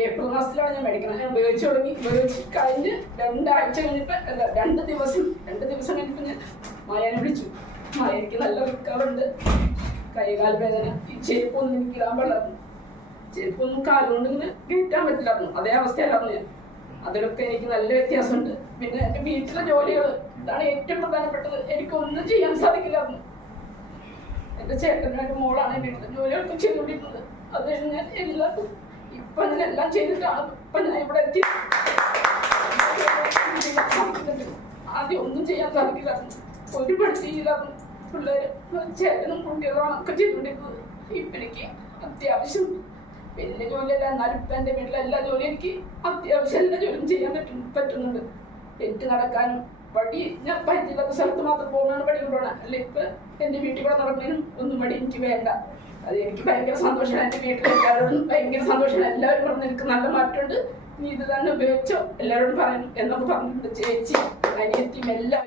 April മാസത്തിലാണ് ഞാൻ മേടിക്കുന്നത്. ഞാൻ ഉപയോഗിച്ച് കഴിഞ്ഞ് 2 ആഴ്ച കഴിഞ്ഞപ്പോൾ 2 ദിവസം കഴിഞ്ഞപ്പോൾ ഞാൻ മായനെ വിളിച്ചു. മായയ്ക്ക് നല്ല റിക്കവറുണ്ട്, കൈകാൽ വേദന, ഈ ചെരുപ്പൊന്നും എനിക്ക് ഇടാൻ പാടില്ലായിരുന്നു, ചെരുപ്പൊന്നും കാലുകൊണ്ട് ഇങ്ങനെ കയറ്റാൻ പറ്റില്ലായിരുന്നു, അതേ അവസ്ഥയിലായിരുന്നു ഞാൻ. അതിലൊക്കെ എനിക്ക് നല്ല വ്യത്യാസമുണ്ട്. പിന്നെ എൻ്റെ വീട്ടിലെ ജോലികൾ, ഇതാണ് ഏറ്റവും പ്രധാനപ്പെട്ടത്. എനിക്കൊന്നും ചെയ്യാൻ സാധിക്കില്ലായിരുന്നു. എൻ്റെ ചേട്ടൻ്റെ മോളാണ് വീട്ടിലെ ജോലികളൊക്കെ ചെയ്തുകൊണ്ടിരുന്നത്. അത് ഞാൻ എല്ലാവർക്കും ഇപ്പം ഞാൻ എല്ലാം ചെയ്തിട്ടാണ് ഇപ്പം ഞാൻ ഇവിടെ എത്തി. ആദ്യം ഒന്നും ചെയ്യാൻ സാധിക്കില്ലായിരുന്നു, ഒരു പണി ചെയ്യില്ലായിരുന്നു. പിള്ളേർ ചേട്ടനും കുട്ടികളാണ് ഒക്കെ ചെയ്തുകൊണ്ടിരുന്നത്. ഇപ്പം എനിക്ക് അത്യാവശ്യം വലിയ ജോലിയല്ല, എന്നാലും ഇപ്പം എൻ്റെ വീട്ടിലെ എല്ലാ ജോലിയും എനിക്ക് അത്യാവശ്യം എല്ലാ ജോലിയും ചെയ്യാൻ പറ്റുന്നുണ്ട്. എനിക്ക് നടക്കാനും വടി ഞാൻ പരിചയമില്ലാത്ത സ്ഥലത്ത് മാത്രം പോകുന്നതാണ് വടി കൊണ്ടുപോകണം. അല്ല ഇപ്പം എൻ്റെ വീട്ടിൽ കൂടെ നടക്കുന്നതിനും ഒന്നും വടി എനിക്ക് വേണ്ട. അത് എനിക്ക് ഭയങ്കര സന്തോഷമാണ്. എൻ്റെ വീട്ടിലെല്ലാവരോടും ഭയങ്കര സന്തോഷമാണ്. എല്ലാവരും പറഞ്ഞു എനിക്ക് നല്ല മാറ്റമുണ്ട്, നീ ഇത് തന്നെ ഉപയോഗിച്ചോ എല്ലാവരോടും പറയണം എന്നൊക്കെ പറഞ്ഞിട്ടുണ്ട്. ചേച്ചി, അനിയത്തിയും എല്ലാം